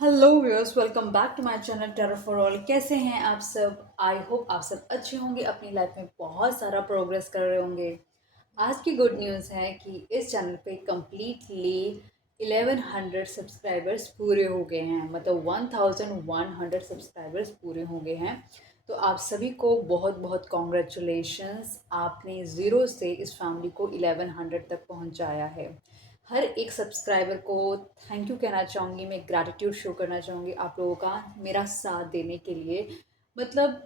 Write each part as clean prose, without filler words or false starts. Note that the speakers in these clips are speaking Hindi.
Hello viewers, welcome back to my channel terror for all. कैसे हैं आप सब? आई होप आप सब अच्छे होंगे, अपनी लाइफ में बहुत सारा प्रोग्रेस कर रहे होंगे। आज की गुड न्यूज़ है कि इस चैनल पे कम्प्लीटली 1100 सब्सक्राइबर्स पूरे हो गए हैं, मतलब 1100 सब्सक्राइबर्स पूरे हो गए हैं। तो आप सभी को बहुत बहुत कॉन्ग्रेचुलेशंस, आपने ज़ीरो से इस फैमिली को 1100 तक पहुंचाया है। हर एक सब्सक्राइबर को थैंक यू कहना चाहूँगी, मैं ग्रैटिट्यूड शो करना चाहूँगी आप लोगों का मेरा साथ देने के लिए। मतलब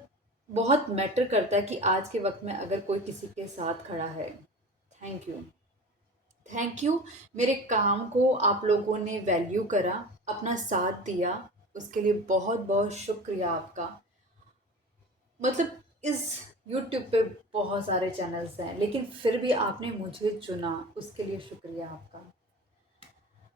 बहुत मैटर करता है कि आज के वक्त में अगर कोई किसी के साथ खड़ा है। Thank you, thank you. मेरे काम को आप लोगों ने वैल्यू करा, अपना साथ दिया, उसके लिए बहुत बहुत शुक्रिया आपका। मतलब इस यूट्यूब पे बहुत सारे चैनल्स हैं, लेकिन फिर भी आपने मुझे चुना, उसके लिए शुक्रिया आपका।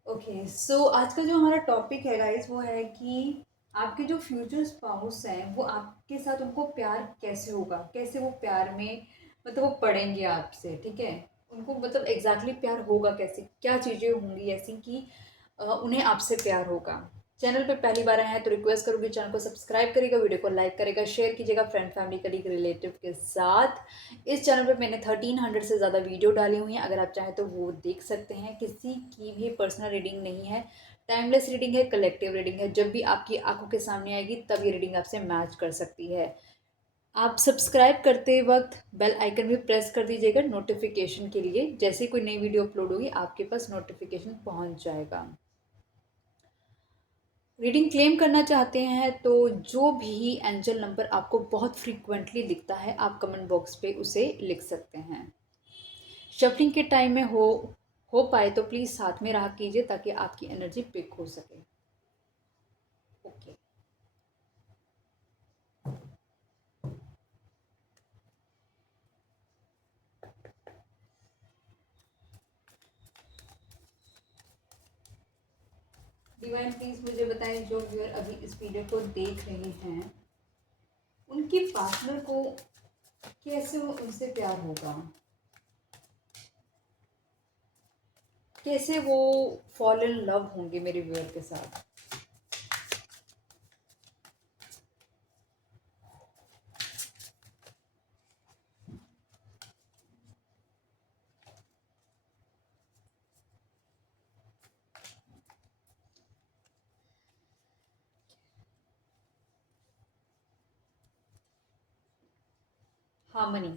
ओके, सो आज का जो हमारा टॉपिक है गाइस, वो है कि आपके जो फ्यूचर स्पाउस हैं वो आपके साथ उनको प्यार कैसे होगा, कैसे वो प्यार में मतलब वो पढ़ेंगे आपसे, ठीक है। उनको मतलब एग्जैक्टली प्यार होगा कैसे, क्या चीज़ें होंगी ऐसी कि उन्हें आपसे प्यार होगा। चैनल पे पहली बार आए हैं तो रिक्वेस्ट करूँगी, चैनल को सब्सक्राइब करेगा, वीडियो को लाइक करेगा, शेयर कीजिएगा फ्रेंड फैमिली कलीग रिलेटिव के साथ। इस चैनल पे मैंने 1300 से ज़्यादा वीडियो डाली हुई हैं, अगर आप चाहें तो वो देख सकते हैं। किसी की भी पर्सनल रीडिंग नहीं है, टाइमलेस रीडिंग है, कलेक्टिव रीडिंग है। जब भी आपकी आंखों के सामने आएगी तब ये रीडिंग आपसे मैच कर सकती है। आप सब्सक्राइब करते वक्त बेल आइकन भी प्रेस कर दीजिएगा नोटिफिकेशन के लिए। जैसे ही कोई नई वीडियो अपलोड होगी आपके पास नोटिफिकेशन पहुंच जाएगा। रीडिंग क्लेम करना चाहते हैं तो जो भी एंजल नंबर आपको बहुत फ्रीक्वेंटली दिखता है आप कमेंट बॉक्स पे उसे लिख सकते हैं। शफलिंग के टाइम में हो पाए तो प्लीज़ साथ में रहा कीजिए ताकि आपकी एनर्जी पिक हो सके। ओके, डिवाइन प्लीज़ मुझे बताएं, जो व्यूअर अभी इस वीडियो को देख रहे हैं उनके पार्टनर को कैसे उनसे प्यार होगा, कैसे वो फॉल इन लव होंगे मेरे व्यूअर के साथ। हार्मनी,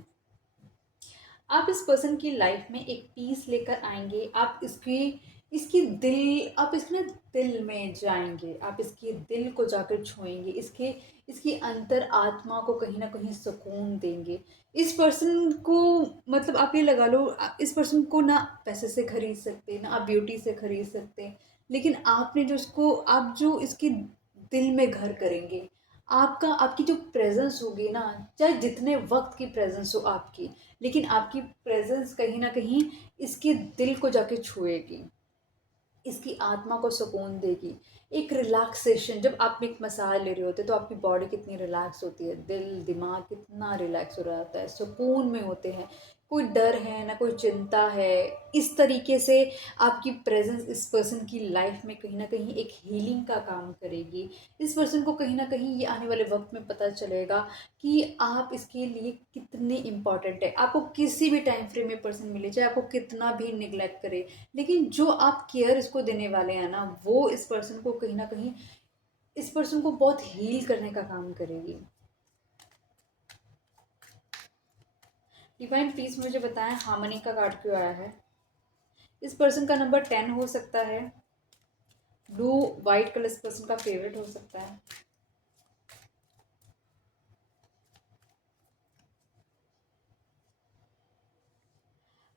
आप इस पर्सन की लाइफ में एक पीस लेकर आएंगे। आप इसकी इसकी दिल आप इसके ना दिल में जाएंगे, आप इसके दिल को जाकर छुएंगे, इसकी अंतर आत्मा को कहीं ना कहीं सुकून देंगे। इस पर्सन को मतलब आप ये लगा लो, इस पर्सन को ना पैसे से खरीद सकते, ना आप ब्यूटी से खरीद सकते, लेकिन आपने जो इसको आप जो इसके दिल में घर करेंगे, आपकी जो प्रेजेंस होगी ना, चाहे जितने वक्त की प्रेजेंस हो आपकी, लेकिन आपकी प्रेजेंस कहीं ना कहीं इसके दिल को जाके छुएगी, इसकी आत्मा को सुकून देगी। एक रिलैक्सेशन, जब आप एक मसाज ले रहे होते तो आपकी बॉडी कितनी रिलैक्स होती है, दिल दिमाग कितना रिलैक्स हो जाता है, सुकून में होते हैं। कोई डर है ना कोई चिंता है। इस तरीके से आपकी प्रेजेंस इस पर्सन की लाइफ में कहीं ना कहीं एक हीलिंग का काम करेगी। इस पर्सन को कहीं ना कहीं ये आने वाले वक्त में पता चलेगा कि आप इसके लिए कितने इम्पॉर्टेंट है। आपको किसी भी टाइम फ्रेम में पर्सन मिले, चाहे आपको कितना भी निगलेक्ट करे, लेकिन जो आप केयर इसको देने वाले हैं ना, वो इस पर्सन को कहीं ना कहीं इस पर्सन को बहुत हील करने का काम करेगी। डिवाइन प्लीज मुझे बताएं, हार्मनी का कार्ड क्यों आया है? इस पर्सन का नंबर 10 हो सकता है। ब्लू वाइट कलर इस पर्सन का फेवरेट हो सकता है।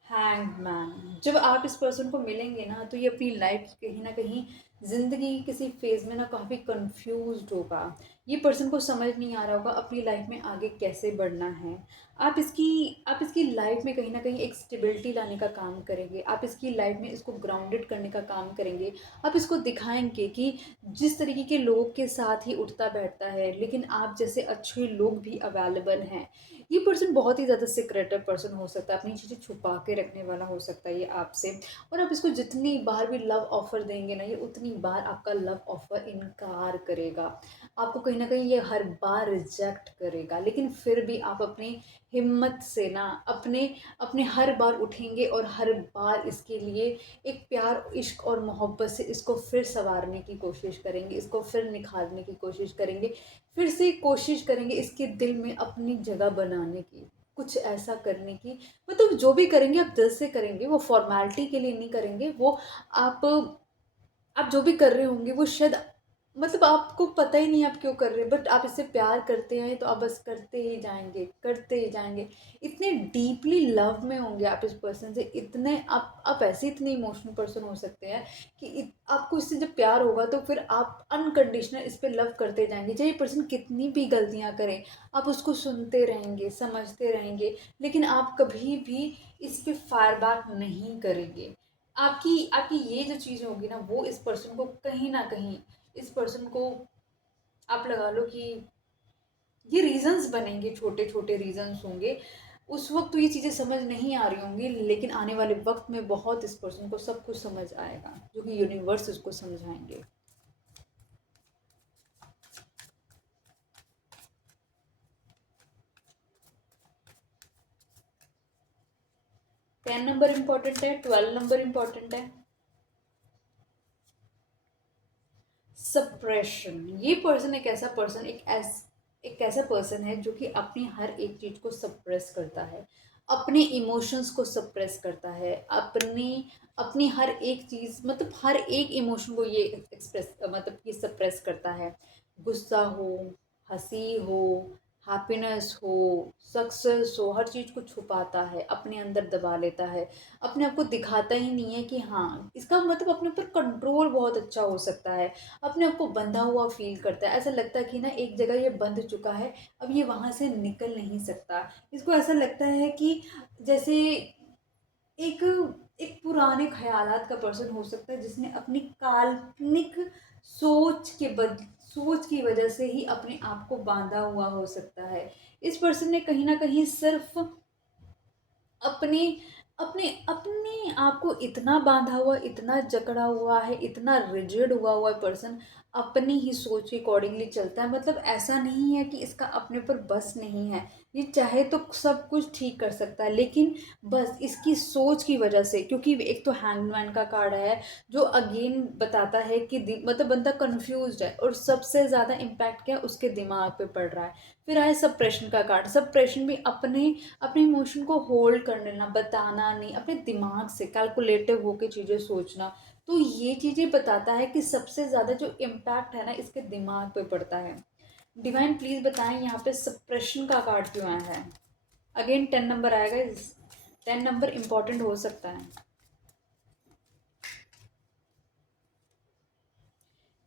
हैंगमैन, जब आप इस पर्सन को मिलेंगे ना तो ये अपनी लाइफ की कहीं ना कहीं ज़िंदगी की किसी फेज़ में ना काफ़ी कंफ्यूज्ड होगा। ये पर्सन को समझ नहीं आ रहा होगा अपनी लाइफ में आगे कैसे बढ़ना है। आप इसकी लाइफ में कहीं ना कहीं एक स्टेबिलिटी लाने का काम करेंगे, आप इसकी लाइफ में इसको ग्राउंडेड करने का काम करेंगे। आप इसको दिखाएंगे कि जिस तरीके के लोग के साथ ही उठता बैठता है, लेकिन आप जैसे अच्छे लोग भी अवेलेबल हैं। ये पर्सन बहुत ही ज़्यादा सिक्रेटिव पर्सन हो सकता है, अपनी चीज़ें छुपा के रखने वाला हो सकता है ये आपसे। और आप इसको जितनी बार भी लव ऑफर देंगे ना, ये उतना उतनी बार आपका लव ऑफ़र इनकार करेगा। आपको कहीं न कहीं ये हर बार रिजेक्ट करेगा, लेकिन फिर भी आप अपनी हिम्मत से ना अपने अपने हर बार उठेंगे और हर बार इसके लिए एक प्यार, इश्क और मोहब्बत से इसको फिर सँवारने की कोशिश करेंगे, इसको फिर निखारने की कोशिश करेंगे, फिर से कोशिश करेंगे इसके दिल में अपनी जगह बनाने की, कुछ ऐसा करने की। मतलब जो भी करेंगे आप दिल से करेंगे, वो फ़ॉर्मेलिटी के लिए नहीं करेंगे, वो आप आप जो भी कर रहे होंगे वो शायद मतलब आपको पता ही नहीं आप क्यों कर रहे हैं, बट आप इससे प्यार करते हैं तो आप बस करते ही जाएँगे, करते ही जाएँगे। इतने डीपली लव में होंगे आप इस पर्सन से, इतने आप ऐसे इतने इमोशनल पर्सन हो सकते हैं कि आपको इससे जब प्यार होगा तो फिर आप अनकंडीशनल इस पे लव करते जाएँगे। चाहे ये पर्सन कितनी भी गलतियाँ करे, आप उसको सुनते रहेंगे, समझते रहेंगे, लेकिन आप कभी भी इस पे फायर बैक नहीं करेंगे। आपकी आपकी ये जो चीज़ होगी ना, वो इस पर्सन को कहीं न कहीं, इस पर्सन को आप लगा लो कि ये रीज़न्स बनेंगे, छोटे-छोटे रीज़न्स होंगे। उस वक़्त तो ये चीज़ें समझ नहीं आ रही होंगी, लेकिन आने वाले वक़्त में बहुत इस पर्सन को सब कुछ समझ आएगा, जो कि यूनिवर्स उसको समझाएँगे। 10 नंबर इम्पोर्टेंट है, 12 नंबर इम्पोर्टेंट है। सप्रेशन, ये पर्सन एक ऐसा पर्सन, एक ऐसा पर्सन है जो कि अपनी हर एक चीज़ को सप्रेस करता है, अपने इमोशंस को सप्रेस करता है, अपनी अपनी हर एक चीज़, मतलब हर एक इमोशन को ये एक्सप्रेस मतलब कि सप्रेस करता है। गुस्सा हो, हँसी हो, हैप्पीनेस हो, सक्सेस हो, हर चीज़ को छुपाता है, अपने अंदर दबा लेता है, अपने आप को दिखाता ही नहीं है कि हाँ, इसका मतलब अपने ऊपर कंट्रोल बहुत अच्छा हो सकता है, अपने आप को बंधा हुआ फ़ील करता है। ऐसा लगता है कि ना एक जगह ये बंध चुका है, अब ये वहाँ से निकल नहीं सकता। इसको ऐसा लगता है कि जैसे एक एक पुराने ख़यालात का पर्सन हो सकता है जिसने अपनी काल्पनिक सोच के बद सोच की वज़ह से ही अपने आप को बाँधा हुआ हो सकता है। इस पर्सन ने कहीं न कहीं सिर्फ़ अपने अपने अपने आप को इतना बाँधा हुआ, इतना जकड़ा हुआ है, इतना रिजिड हुआ हुआ है पर्सन, अपनी ही सोच के अकॉर्डिंगली चलता है। मतलब ऐसा नहीं है कि इसका अपने ऊपर बस नहीं है, ये चाहे तो सब कुछ ठीक कर सकता है, लेकिन बस इसकी सोच की वजह से, क्योंकि एक तो हैंगमैन का कार्ड है, जो अगेन बताता है कि मतलब बंदा कन्फ्यूज़्ड है और सबसे ज़्यादा इम्पैक्ट क्या है, उसके दिमाग पे पड़ रहा है। फिर आया सप्रेशन का कार्ड, सप्रेशन भी अपने अपने इमोशन को होल्ड कर लेना, बताना नहीं, अपने दिमाग से कैलकुलेटिव होकर चीज़ें सोचना। तो ये चीज़ें बताता है कि सबसे ज़्यादा जो इम्पैक्ट है ना, इसके दिमाग पे पड़ता है। डिवाइन प्लीज़ बताएं यहाँ पे सप्रेशन का कार्ड क्यों आया है। अगेन 10 नंबर आएगा, 10 नंबर इम्पॉर्टेंट हो सकता है।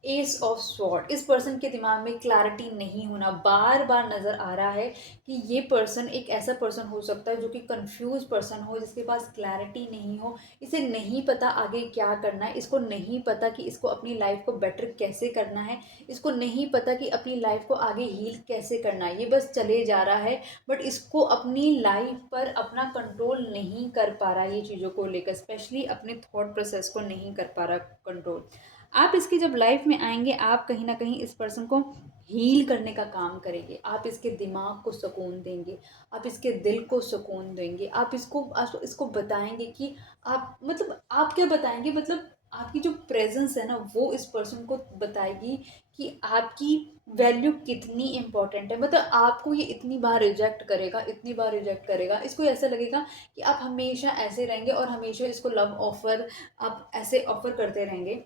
एस ऑफ स्वॉर्ड, इस पर्सन के दिमाग में क्लैरिटी नहीं होना बार बार नज़र आ रहा है कि ये पर्सन एक ऐसा पर्सन हो सकता है जो कि कंफ्यूज पर्सन हो, जिसके पास क्लैरिटी नहीं हो, इसे नहीं पता आगे क्या करना है, इसको नहीं पता कि इसको अपनी लाइफ को बेटर कैसे करना है, इसको नहीं पता कि अपनी लाइफ को आगे हील कैसे करना है, ये बस चले जा रहा है, बट इसको अपनी लाइफ पर अपना कंट्रोल नहीं कर पा रहा ये चीज़ों को लेकर, स्पेशली अपने थॉट प्रोसेस को नहीं कर पा रहा कंट्रोल। आप इसकी जब लाइफ में आएँगे, आप कहीं न कहीं इस पर्सन को हील करने का काम करेंगे। आप इसके दिमाग को सुकून देंगे, आप इसके दिल को सुकून देंगे, आप इसको बताएँगे कि आप मतलब आप क्या बताएँगे, मतलब आपकी जो प्रेज़ेंस है ना, वो इस पर्सन को बताएगी कि आपकी वैल्यू कितनी इम्पोर्टेंट है। मतलब आपको ये इतनी बार रिजेक्ट करेगा, इतनी बार रिजेक्ट करेगा, इसको ऐसा लगेगा कि आप हमेशा ऐसे रहेंगे और हमेशा इसको लव ऑफ़र आप ऐसे ऑफ़र करते रहेंगे।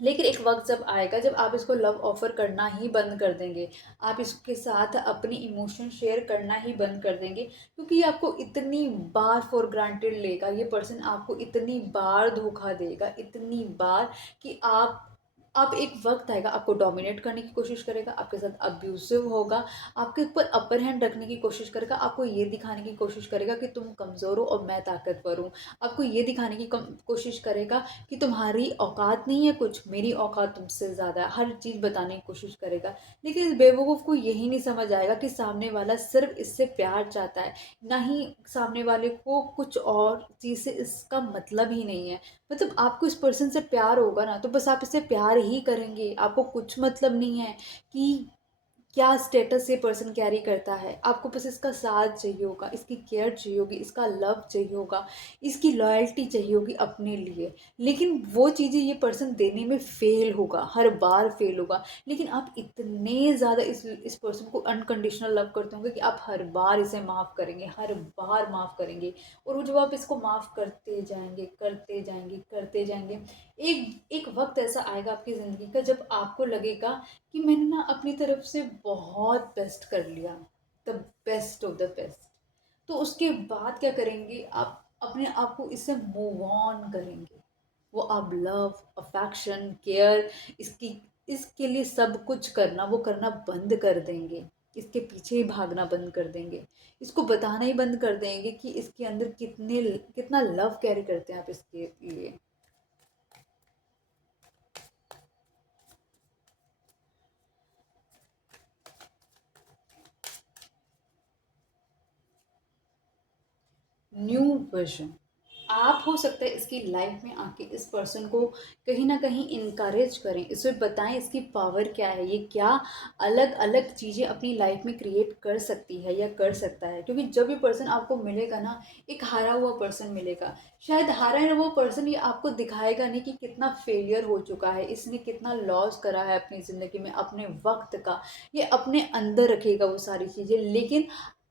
लेकिन एक वक़्त जब आएगा जब आप इसको लव ऑफ़र करना ही बंद कर देंगे, आप इसके साथ अपनी इमोशन शेयर करना ही बंद कर देंगे, क्योंकि ये आपको इतनी बार फॉर ग्रांटेड लेगा, ये पर्सन आपको इतनी बार धोखा देगा, इतनी बार कि आप एक वक़्त आएगा, आपको डोमिनेट करने की कोशिश करेगा, आपके साथ अब्यूसिव होगा, आपके ऊपर अपर हैंड रखने की कोशिश करेगा, आपको ये दिखाने की कोशिश करेगा कि तुम कमज़ोर हो और मैं ताकतवर हूँ। आपको ये दिखाने की कोशिश करेगा कि तुम्हारी औकात नहीं है कुछ, मेरी औकात तुमसे ज़्यादा है, हर चीज़ बताने की कोशिश करेगा। लेकिन इस बेवकूफ़ को यही नहीं समझ आएगा कि सामने वाला सिर्फ़ इससे प्यार चाहता है, ना ही सामने वाले को कुछ और चीज़ से इसका मतलब ही नहीं है। मतलब आपको इस पर्सन से प्यार होगा ना, तो बस आप इसे प्यार ही करेंगे, आपको कुछ मतलब नहीं है कि क्या स्टेटस ये पर्सन कैरी करता है। आपको बस इसका साथ चाहिए होगा, इसकी केयर चाहिए होगी, इसका लव चाहिए होगा, इसकी लॉयल्टी चाहिए होगी अपने लिए। लेकिन वो चीज़ें ये पर्सन देने में फेल होगा, हर बार फेल होगा। लेकिन आप इतने ज़्यादा इस पर्सन को अनकंडीशनल लव करते होंगे कि आप हर बार इसे माफ़ करेंगे, हर बार माफ़ करेंगे। और वो जब आप इसको माफ़ करते जाएंगे, करते जाएंगे, करते जाएंगे, एक एक वक्त ऐसा आएगा आपकी ज़िंदगी का जब आपको लगेगा कि मैंने ना अपनी तरफ से बहुत बेस्ट कर लिया, the best of the best. तो उसके बाद क्या करेंगे आप, अपने आप को इससे मूव ऑन करेंगे। वो आप लव, अफेक्शन, केयर, इसकी इसके लिए सब कुछ करना, वो करना बंद कर देंगे। इसके पीछे ही भागना बंद कर देंगे। इसको बताना ही बंद कर देंगे कि इसके अंदर कितना लव कैरी करते हैं आप इसके लिए। New version. आप हो सकता है इसकी लाइफ में आके इस पर्सन को कहीं ना कहीं इनकरेज करें, इसे बताएं इसकी पावर क्या है, ये क्या अलग अलग चीज़ें अपनी लाइफ में क्रिएट कर सकती है या कर सकता है। क्योंकि जब ये पर्सन आपको मिलेगा ना, एक हारा हुआ पर्सन मिलेगा। शायद हारा हुआ पर्सन ये आपको दिखाएगा नहीं कि कितना फेलियर हो चुका है, इसने कितना लॉस करा है अपनी ज़िंदगी में, अपने वक्त का। ये अपने अंदर रखेगा वो सारी चीज़ें। लेकिन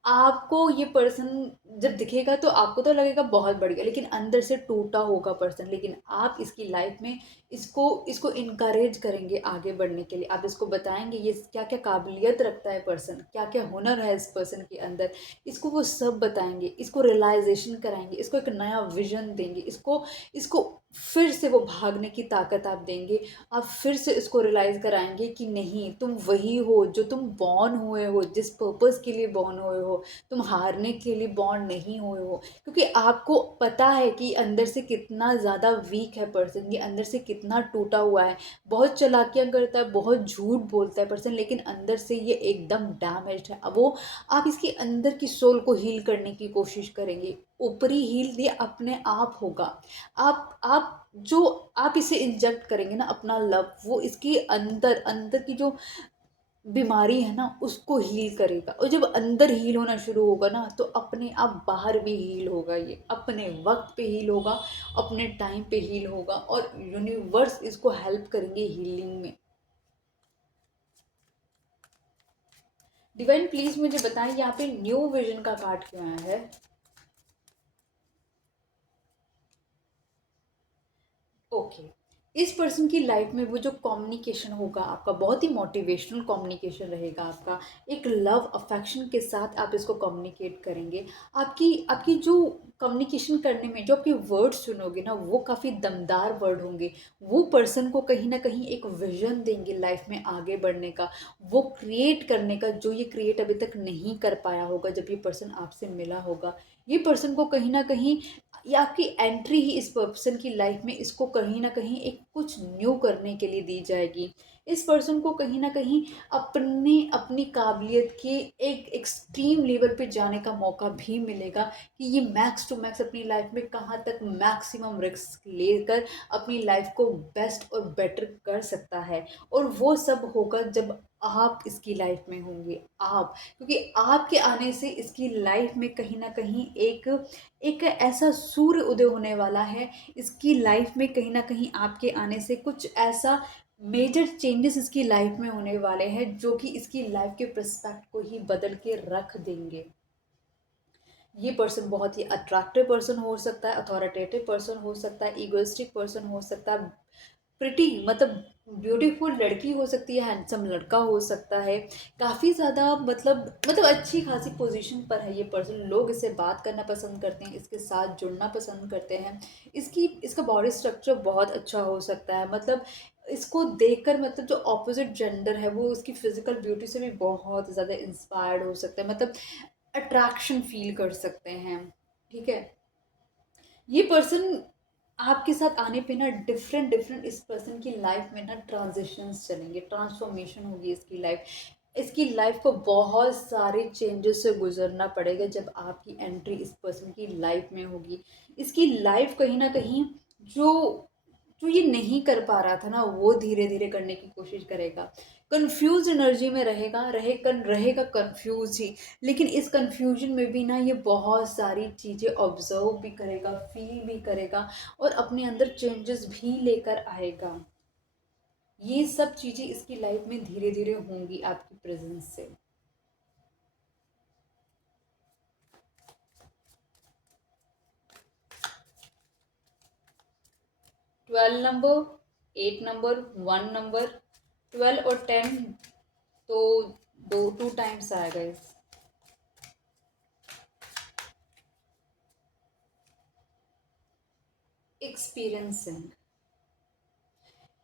आपको ये पर्सन जब दिखेगा तो आपको तो लगेगा बहुत बढ़िया, लेकिन अंदर से टूटा होगा पर्सन। लेकिन आप इसकी लाइफ में इसको इसको इनकरेज करेंगे आगे बढ़ने के लिए। आप इसको बताएंगे ये क्या क्या काबिलियत रखता है पर्सन, क्या क्या हुनर है इस पर्सन के अंदर। इसको वो सब बताएंगे, इसको रियलाइजेशन कराएंगे, इसको एक नया विजन देंगे, इसको इसको फिर से वो भागने की ताकत आप देंगे। आप फिर से इसको रियलाइज़ कराएंगे कि नहीं, तुम वही हो जो तुम बॉर्न हुए हो, जिस पर्पस के लिए बॉर्न हुए हो। तुम हारने के लिए बॉर्न नहीं हुए हो। क्योंकि आपको पता है कि अंदर से कितना ज़्यादा वीक है पर्सन, ये अंदर से कितना टूटा हुआ है। बहुत चालाकियाँ करता है, बहुत झूठ बोलता है पर्सन, लेकिन अंदर से ये एकदम डैमेज्ड है। अब वो, आप इसके अंदर की सोल को हील करने की कोशिश करेंगे। ऊपरी हील ये अपने आप होगा। आप जो आप इसे इंजेक्ट करेंगे ना अपना लव, वो इसके अंदर अंदर की जो बीमारी है ना उसको हील करेगा। और जब अंदर हील होना शुरू होगा ना, तो अपने आप बाहर भी हील होगा। ये अपने वक्त पे हील होगा, अपने टाइम पे हील होगा, और यूनिवर्स इसको हेल्प करेंगे हीलिंग में। डिवाइन प्लीज मुझे बताएं यहाँ पे न्यू विजन का कार्ड क्यों आया है। ओके। इस पर्सन की लाइफ में वो जो कम्युनिकेशन होगा आपका, बहुत ही मोटिवेशनल कम्युनिकेशन रहेगा आपका। एक लव अफेक्शन के साथ आप इसको कम्युनिकेट करेंगे। आपकी आपकी जो कम्युनिकेशन करने में जो आपके वर्ड सुनोगे ना, वो काफ़ी दमदार वर्ड होंगे। वो पर्सन को कहीं ना कहीं एक विजन देंगे लाइफ में आगे बढ़ने का, वो क्रिएट करने का, जो ये क्रिएट अभी तक नहीं कर पाया होगा जब ये पर्सन आपसे मिला होगा। ये पर्सन को कहीं ना कहीं, ये आपकी एंट्री ही इस पर्सन की लाइफ में इसको कहीं ना कहीं एक कुछ न्यू करने के लिए दी जाएगी। इस पर्सन को कहीं ना कहीं अपने अपनी काबिलियत के एक एक्सट्रीम लेवल पे जाने का मौका भी मिलेगा कि ये मैक्स टू मैक्स अपनी लाइफ में कहाँ तक मैक्सिमम रिस्क लेकर अपनी लाइफ को बेस्ट और बेटर कर सकता है। और वो सब होगा जब आप इसकी लाइफ में होंगे। आप, क्योंकि आपके आने से इसकी लाइफ में कहीं ना कहीं एक एक ऐसा सूर्य उदय होने वाला है। इसकी लाइफ में कहीं ना कहीं आपके आने से कुछ ऐसा मेजर चेंजेस इसकी लाइफ में होने वाले हैं जो कि इसकी लाइफ के पर्सपेक्ट को ही बदल के रख देंगे। ये पर्सन बहुत ही अट्रैक्टिव पर्सन हो सकता है, अथॉरिटेटिव पर्सन हो सकता है, इगोइस्टिक पर्सन हो सकता है, प्रिटी मतलब ब्यूटीफुल लड़की हो सकती है, हैंडसम लड़का हो सकता है। काफ़ी ज़्यादा मतलब अच्छी खासी पोजीशन पर है ये पर्सन। लोग इससे बात करना पसंद करते हैं, इसके साथ जुड़ना पसंद करते हैं। इसका बॉडी स्ट्रक्चर बहुत अच्छा हो सकता है। मतलब इसको देखकर, मतलब जो ऑपोजिट जेंडर है वो उसकी फिजिकल ब्यूटी से भी बहुत ज़्यादा इंस्पायर्ड हो सकता है। मतलब अट्रैक्शन फील कर सकते हैं। ठीक है। ये पर्सन आपके साथ आने पे ना डिफरेंट डिफरेंट इस पर्सन की लाइफ में ना ट्रांजिशंस चलेंगे, ट्रांसफॉर्मेशन होगी इसकी लाइफ। इसकी लाइफ को बहुत सारे चेंजेस से गुजरना पड़ेगा जब आपकी एंट्री इस पर्सन की लाइफ में होगी। इसकी लाइफ कहीं ना कहीं जो जो ये नहीं कर पा रहा था ना, वो धीरे धीरे करने की कोशिश करेगा। कंफ्यूज एनर्जी में रहेगा कंफ्यूज ही। लेकिन इस कंफ्यूजन में भी ना ये बहुत सारी चीज़ें ऑब्जर्व भी करेगा, फील भी करेगा, और अपने अंदर चेंजेस भी लेकर आएगा। ये सब चीज़ें इसकी लाइफ में धीरे धीरे होंगी आपकी प्रेजेंस से। 12 नंबर, 8 नंबर, 1 नंबर, 12 और 10, तो दो 2 टाइम्स आएगा इस एक्सपीरियंसिंग।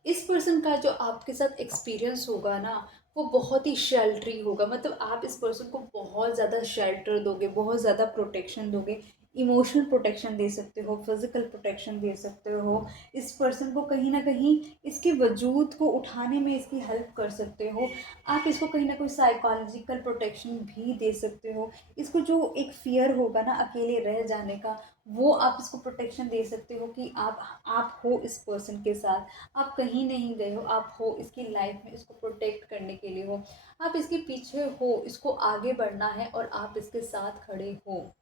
इस पर्सन का जो आपके साथ एक्सपीरियंस होगा ना, वो बहुत ही शेल्टरी होगा। मतलब आप इस पर्सन को बहुत ज़्यादा शेल्टर दोगे, बहुत ज़्यादा प्रोटेक्शन दोगे। इमोशनल प्रोटेक्शन दे सकते हो, फिजिकल प्रोटेक्शन दे सकते हो। इस पर्सन को कहीं ना कहीं इसके वजूद को उठाने में इसकी हेल्प कर सकते हो। आप इसको कहीं ना कोई साइकोलॉजिकल प्रोटेक्शन भी दे सकते हो। इसको जो एक फियर होगा ना अकेले रह जाने का, वो आप इसको प्रोटेक्शन दे सकते हो कि आप हो इस पर्सन के साथ। आप कहीं नहीं गए हो, आप हो इसकी लाइफ में, इसको प्रोटेक्ट करने के लिए हो। आप इसके पीछे हो, इसको आगे बढ़ना है और आप इसके साथ खड़े हो।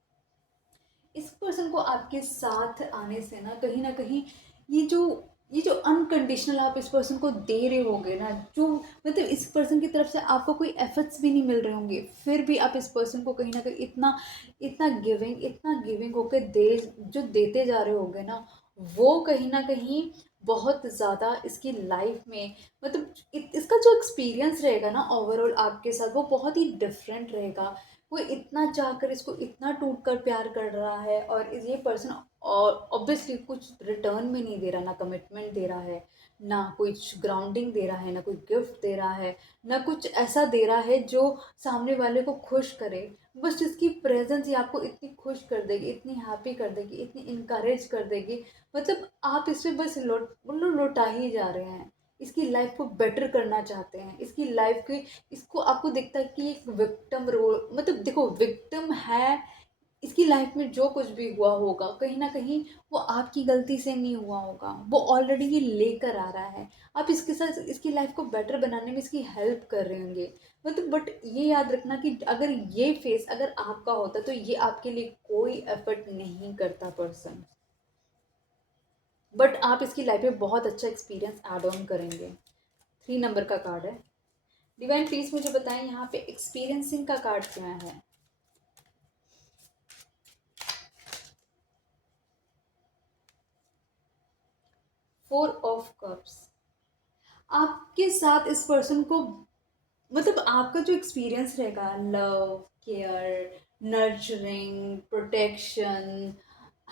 इस पर्सन को आपके साथ आने से ना कहीं ये जो ये जो अनकंडीशनल आप इस पर्सन को दे रहे होगे ना, जो मतलब इस पर्सन की तरफ से आपको कोई एफर्ट्स भी नहीं मिल रहे होंगे, फिर भी आप इस पर्सन को कहीं ना कहीं इतना इतना गिविंग होकर दे जो देते जा रहे होगे ना, वो कहीं ना कहीं बहुत ज़्यादा इसकी लाइफ में, मतलब इसका जो एक्सपीरियंस रहेगा ना ओवरऑल आपके साथ, वो बहुत ही डिफरेंट रहेगा। वो इतना चाहकर इसको इतना टूट कर प्यार कर रहा है, और ये पर्सन और ऑब्वियसली कुछ रिटर्न में नहीं दे रहा, ना कमिटमेंट दे रहा है, ना कुछ ग्राउंडिंग दे रहा है, ना कोई गिफ्ट दे रहा है, ना कुछ ऐसा दे रहा है जो सामने वाले को खुश करे। बस इसकी प्रेजेंस ही आपको इतनी खुश कर देगी, इतनी हैप्पी कर देगी, इतनी इनकरेज कर देगी। मतलब आप इस पे बस लौटा ही जा रहे हैं। इसकी लाइफ को बेटर करना चाहते हैं, इसकी लाइफ की, इसको आपको दिखता है कि एक विक्टिम रोल, मतलब देखो विक्टिम है। इसकी लाइफ में जो कुछ भी हुआ होगा कहीं ना कहीं वो आपकी गलती से नहीं हुआ होगा, वो ऑलरेडी ये लेकर आ रहा है। आप इसके साथ इसकी लाइफ को बेटर बनाने में इसकी हेल्प कर रहे होंगे। मतलब बट ये याद रखना कि अगर ये फेस अगर आपका होता तो ये आपके लिए कोई एफर्ट नहीं करता पर्सन, बट आप इसकी लाइफ में बहुत अच्छा एक्सपीरियंस ऐड ऑन करेंगे। 3 नंबर का कार्ड है। डिवाइन प्लीज मुझे बताएं यहाँ पे एक्सपीरियंसिंग का कार्ड क्या है। 4 ऑफ कप्स। आपके साथ इस पर्सन को, मतलब आपका जो एक्सपीरियंस रहेगा, love, care, nurturing, protection,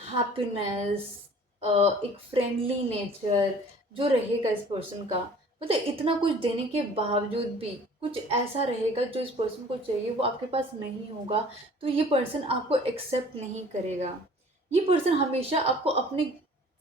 happiness, एक फ्रेंडली नेचर जो रहेगा इस पर्सन का, मतलब इतना कुछ देने के बावजूद भी कुछ ऐसा रहेगा जो इस पर्सन को चाहिए वो आपके पास नहीं होगा, तो ये पर्सन आपको एक्सेप्ट नहीं करेगा। ये पर्सन हमेशा आपको अपने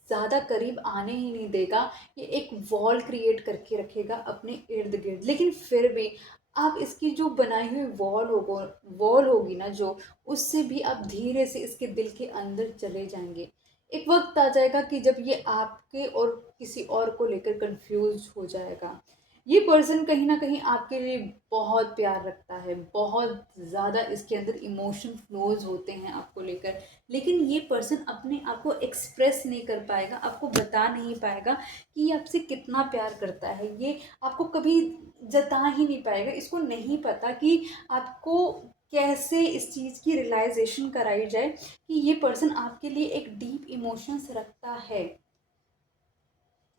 ज़्यादा करीब आने ही नहीं देगा। ये एक वॉल क्रिएट करके रखेगा अपने इर्द गिर्द, लेकिन फिर भी आप इसकी जो बनाई हुई वॉल होगी ना जो, उससे भी आप धीरे से इसके दिल के अंदर चले जाएंगे। एक वक्त आ जाएगा कि जब ये आपके और किसी और को लेकर कंफ्यूज हो जाएगा। ये पर्सन कहीं ना कहीं आपके लिए बहुत प्यार रखता है, बहुत ज़्यादा इसके अंदर इमोशन फ्लोज होते हैं आपको लेकर, लेकिन ये पर्सन अपने आप को एक्सप्रेस नहीं कर पाएगा, आपको बता नहीं पाएगा कि ये आपसे कितना प्यार करता है। ये आपको कभी जता ही नहीं पाएगा। इसको नहीं पता कि आपको कैसे इस चीज़ की रियलाइजेशन कराई जाए कि ये पर्सन आपके लिए एक डीप इमोशंस रखता है।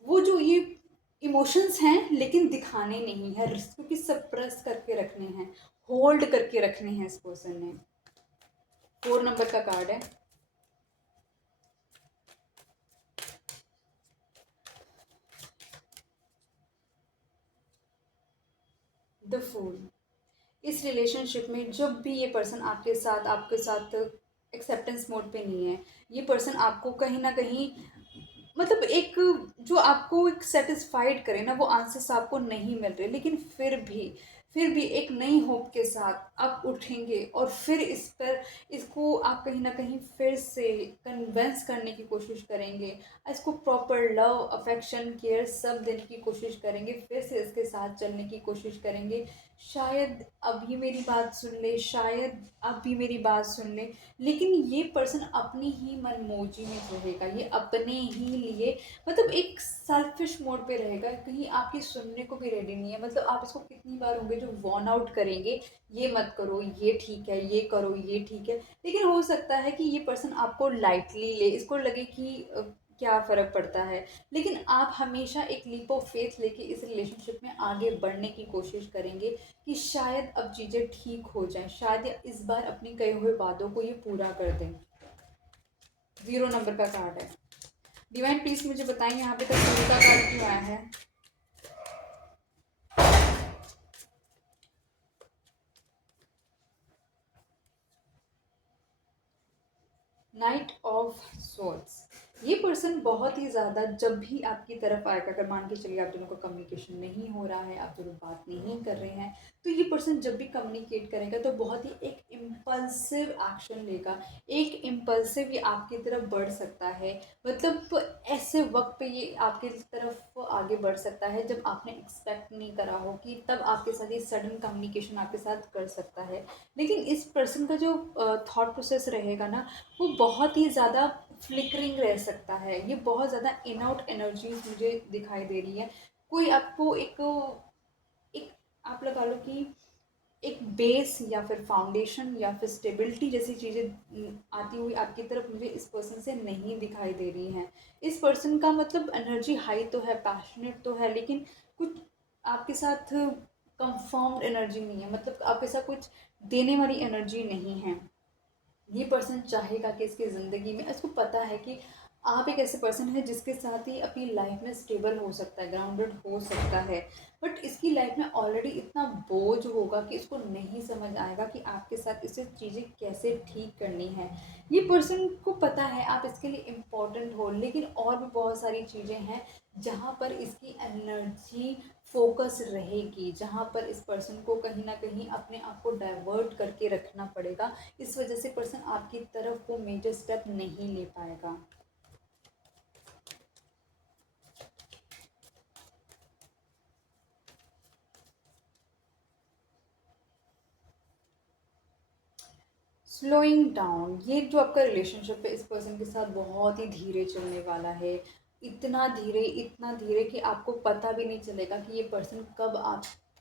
वो जो ये इमोशंस हैं लेकिन दिखाने नहीं है, क्योंकि सप्रेस करके रखने हैं, होल्ड करके रखने हैं इस पर्सन ने। 4 नंबर का कार्ड है। The fool. इस रिलेशनशिप में जब भी ये पर्सन आपके साथ एक्सेप्टेंस मोड पे नहीं है, ये पर्सन आपको कहीं ना कहीं, मतलब एक जो आपको एक सेटिस्फाइड करे ना, वो आंसर्स आपको नहीं मिल रहे, लेकिन फिर भी एक नई होप के साथ आप उठेंगे और फिर इसको आप कहीं ना कहीं फिर से कन्विंस करने की कोशिश करेंगे, इसको प्रॉपर लव अफेक्शन केयर सब देने की कोशिश करेंगे, फिर से इसके साथ चलने की कोशिश करेंगे। शायद अभी मेरी बात सुन ले, शायद अब भी मेरी बात सुन ले, लेकिन ये पर्सन अपनी ही मनमौजी में रहेगा, ये अपने ही लिए मतलब एक सेल्फिश मोड पे रहेगा, कहीं आपकी सुनने को भी रेडी नहीं है। मतलब आप इसको कितनी बार होंगे जो वॉर्न आउट करेंगे, ये मत करो, ये ठीक है, ये करो, ये ठीक है, लेकिन हो सकता है कि ये पर्सन आपको लाइटली ले, इसको लगे कि क्या फ़र्क पड़ता है। लेकिन आप हमेशा एक लीप ऑफ फेथ लेके इस रिलेशनशिप में आगे बढ़ने की कोशिश करेंगे कि शायद अब चीज़ें ठीक हो जाएं, शायद इस बार अपने कहे हुए वादों को ये पूरा कर दें। 0 नंबर का कार्ड है। डिवाइन प्लीज मुझे बताएं यहाँ पे तस्वीर का कार्ड क्यों आया है। Night of swords. ये पर्सन बहुत ही ज़्यादा जब भी आपकी तरफ आएगा, अगर मान के चलिए आप दोनों का कम्युनिकेशन नहीं हो रहा है, आप दोनों बात नहीं कर रहे हैं, तो ये पर्सन जब भी कम्युनिकेट करेगा तो बहुत ही एक इम्पल्सिव एक्शन लेगा, एक इम्पल्सिव ये आपकी तरफ बढ़ सकता है। मतलब ऐसे वक्त पे ये आपकी तरफ आगे बढ़ सकता है जब आपने एक्सपेक्ट नहीं करा हो, कि तब आपके साथ ये सडन कम्युनिकेशन आपके साथ कर सकता है। लेकिन इस पर्सन का जो थॉट प्रोसेस रहेगा ना, वो बहुत ही ज़्यादा फ्लिकरिंग रह सकता है, ये बहुत ज़्यादा इन आउट एनर्जीज मुझे दिखाई दे रही है। कोई आपको एक आप लगा लो कि एक बेस या फिर फाउंडेशन या फिर स्टेबिलिटी जैसी चीज़ें आती हुई आपकी तरफ मुझे इस पर्सन से नहीं दिखाई दे रही हैं। इस पर्सन का मतलब एनर्जी हाई तो है, पैशनेट तो है, लेकिन कुछ आपके साथ कंफर्म्ड एनर्जी नहीं है, मतलब आपके साथ कुछ देने वाली एनर्जी नहीं है। ये पर्सन चाहेगा कि इसकी ज़िंदगी में, इसको पता है कि आप एक ऐसे पर्सन है जिसके साथ ही अपनी लाइफ में स्टेबल हो सकता है, ग्राउंडेड हो सकता है, बट इसकी लाइफ में ऑलरेडी इतना बोझ होगा कि इसको नहीं समझ आएगा कि आपके साथ इसे चीज़ें कैसे ठीक करनी है। ये पर्सन को पता है आप इसके लिए इम्पोर्टेंट हो, लेकिन और भी बहुत सारी चीज़ें हैं जहाँ पर इसकी एनर्जी फोकस रहेगी, जहाँ पर इस पर्सन को कहीं ना कहीं अपने आप को डाइवर्ट करके रखना पड़ेगा। इस वजह से पर्सन आपकी तरफ वो मेजर स्टेप नहीं ले पाएगा। स्लोइंग डाउन, ये जो आपका रिलेशनशिप है इस पर्सन के साथ बहुत ही धीरे चलने वाला है, इतना धीरे कि आपको पता भी नहीं चलेगा कि ये पर्सन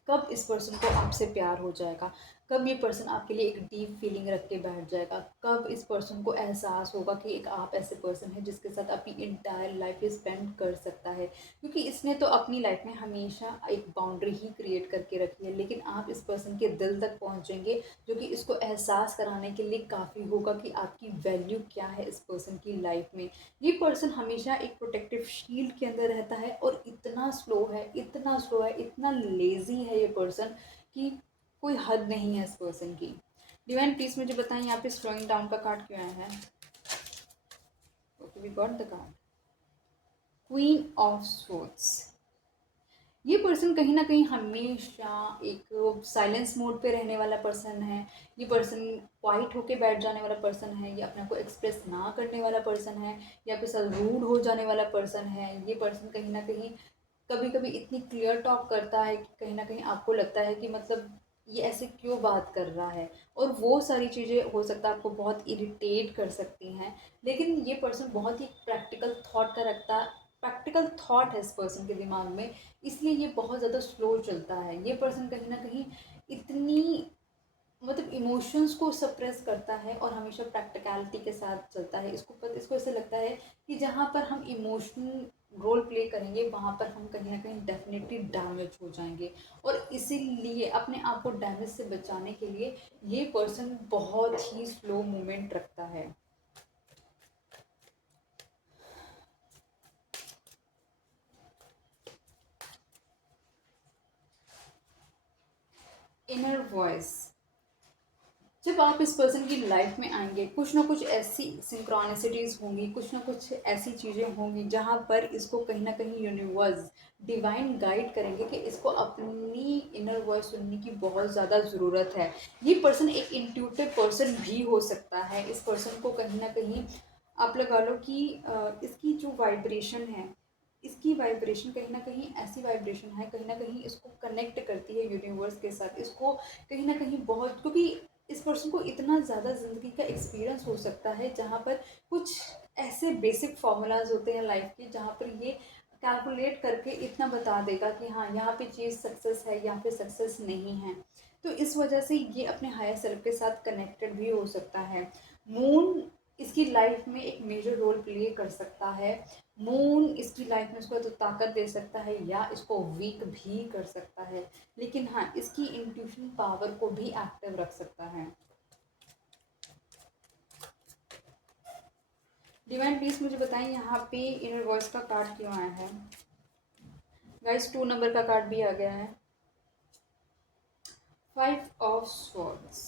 कब इस पर्सन को आपसे प्यार हो जाएगा, कब ये पर्सन आपके लिए एक डीप फीलिंग रख के बैठ जाएगा, कब इस पर्सन को एहसास होगा कि एक आप ऐसे पर्सन है जिसके साथ अपनी इंटायर लाइफ स्पेंड कर सकता है। क्योंकि इसने तो अपनी लाइफ में हमेशा एक बाउंड्री ही क्रिएट करके रखी है, लेकिन आप इस पर्सन के दिल तक पहुँचेंगे जो कि इसको एहसास कराने के लिए काफ़ी होगा कि आपकी वैल्यू क्या है इस पर्सन की लाइफ में। ये पर्सन हमेशा एक प्रोटेक्टिव शील्ड के अंदर रहता है और इतना स्लो है, इतना स्लो है, इतना लेज़ी है ये पर्सन कि कोई हद नहीं है इस पर्सन की। डिवाइन प्लीज मुझे बताएं यहाँ पे स्लोइंग डाउन का कार्ड क्यों आया है। Okay, we got the card queen of swords. ये पर्सन कहीं ना कहीं हमेशा एक साइलेंस मोड पे रहने वाला पर्सन है। ये पर्सन क्वाइट होके बैठ जाने वाला पर्सन है, ये अपने आप को एक्सप्रेस ना करने वाला पर्सन है, या आपके साथ रूड हो जाने वाला पर्सन है। ये पर्सन कहीं ना कहीं कभी कभी इतनी क्लियर टॉक करता है कि कहीं ना कहीं आपको लगता है कि मतलब ये ऐसे क्यों बात कर रहा है, और वो सारी चीज़ें हो सकता है आपको बहुत इरिटेट कर सकती हैं। लेकिन ये पर्सन बहुत ही प्रैक्टिकल थॉट का रखता प्रैक्टिकल थॉट है इस पर्सन के दिमाग में, इसलिए ये बहुत ज़्यादा स्लो चलता है। ये पर्सन कहीं ना कहीं इतनी मतलब इमोशंस को सप्रेस करता है और हमेशा प्रैक्टिकलिटी के साथ चलता है। इसको ऐसे लगता है कि जहाँ पर हम इमोशनल रोल प्ले करेंगे वहाँ पर हम कहीं ना कहीं डेफिनेटली डैमेज हो जाएंगे, और इसीलिए अपने आप को डैमेज से बचाने के लिए ये पर्सन बहुत ही स्लो मूवमेंट रखता है। इनर वॉइस, जब आप इस पर्सन की लाइफ में आएंगे, कुछ ना कुछ ऐसी सिंक्रोनिसिटीज़ होंगी, कुछ ना कुछ ऐसी चीज़ें होंगी जहाँ पर इसको कहीं ना कहीं यूनिवर्स डिवाइन गाइड करेंगे कि इसको अपनी इनर वॉइस सुनने की बहुत ज़्यादा ज़रूरत है। ये पर्सन एक इंट्यूटिव पर्सन भी हो सकता है। इस पर्सन को कहीं ना कहीं आप लगा लो कि इसकी जो वाइब्रेशन है, इसकी वाइब्रेशन कहीं ना कहीं ऐसी वाइब्रेशन है, कहीं ना कहीं इसको कनेक्ट करती है यूनिवर्स के साथ। इसको कहीं ना कहीं बहुत, क्योंकि इस पर्सन को इतना ज़्यादा ज़िंदगी का एक्सपीरियंस हो सकता है जहाँ पर कुछ ऐसे बेसिक फार्मूलाज होते हैं लाइफ के, जहाँ पर ये कैलकुलेट करके इतना बता देगा कि हाँ यहाँ पे चीज़ सक्सेस है, यहाँ पे सक्सेस नहीं है। तो इस वजह से ये अपने हायर सेल्फ के साथ कनेक्टेड भी हो सकता है। मून इसकी लाइफ में एक मेजर रोल प्ले कर सकता है। मून इसकी लाइफ में इसको तो ताकत दे सकता है या इसको वीक भी कर सकता है, लेकिन हाँ इसकी इंट्यूशन पावर को भी एक्टिव रख सकता है। डिवाइन प्लीज मुझे बताएं यहाँ पे इनर वॉइस का कार्ड क्यों आया है। गाइस 2 नंबर का कार्ड भी आ गया है, 5 ऑफ स्वॉर्ड्स।